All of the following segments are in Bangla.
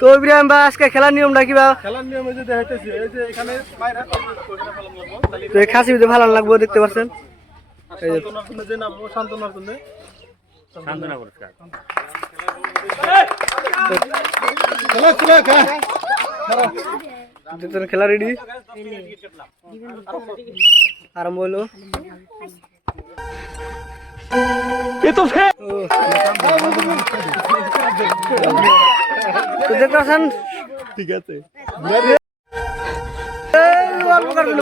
তো ইব্রাহিম ভাই আজকে খেলার নিয়মটা কি ভাই? খেলার নিয়ম এই যে দেখাইতেছি, এই যে এখানে মাইরা ওইখানে ফেলাম লাগবো। তো এই খাসি ভিতরে ভালো লাগবে দেখতে পাচ্ছেন। সান্ত্বনার জন্য যে নামবো, সান্ত্বনার জন্য। সান্ত্বনা পুরস্কার। খেলা রেডি, আরম্ভ হলো। তো দেখতে পাচ্ছেন, ঠিক আছে।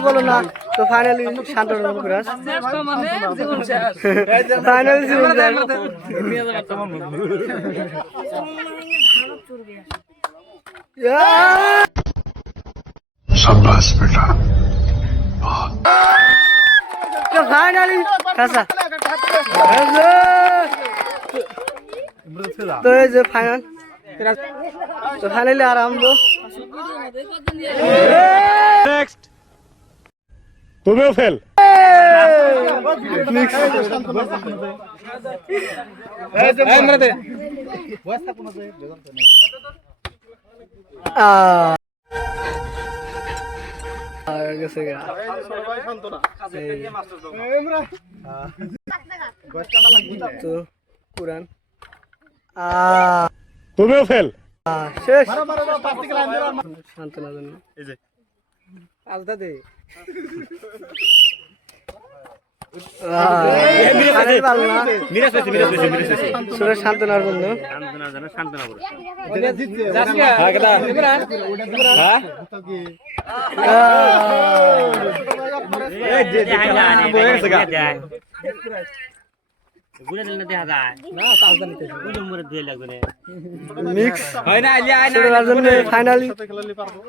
বলো না। তো ফাইনালি শান্তনা পুরস্কার, ফাইনালি জীবন যায়। शाबाश बेटा ফাইনালি খাসা। তো এই যে ফাইনাল, তো ফাইনালি আরম্ভ। নেক্সট তুমিও ফেল। গেছে গা। সবাই সান্ত্বনা। তো কুরআন তুমিও ফেল। শেষ। পাঁচ থেকে লাইন ধরো। শান্তনার জন্য এই যে আলতা দে। শান্তনার জন্য সান্ত্বনার জন্য সান্ত্বনা পুরস্কার। মিক্স ফাইনালি খেলালি পারবো।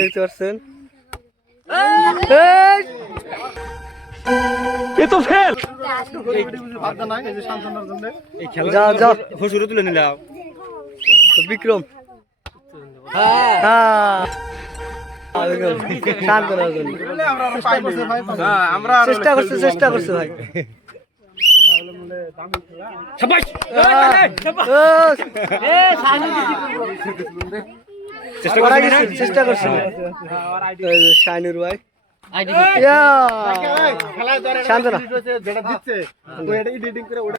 দেখতে পাচ্ছেন। এ তো ফেল। বাধা নাই, এই যে সান্ত্বনার জন্য। যাও যাও হসুরে তুলে নিলাম। তো বিক্রম শান্তনার জন্য চেষ্টা করছে ভাই। চেষ্টা করছে শাইনুর ভাই। শান্তনা যেটা দিচ্ছে, ওই এটা এডিটিং করে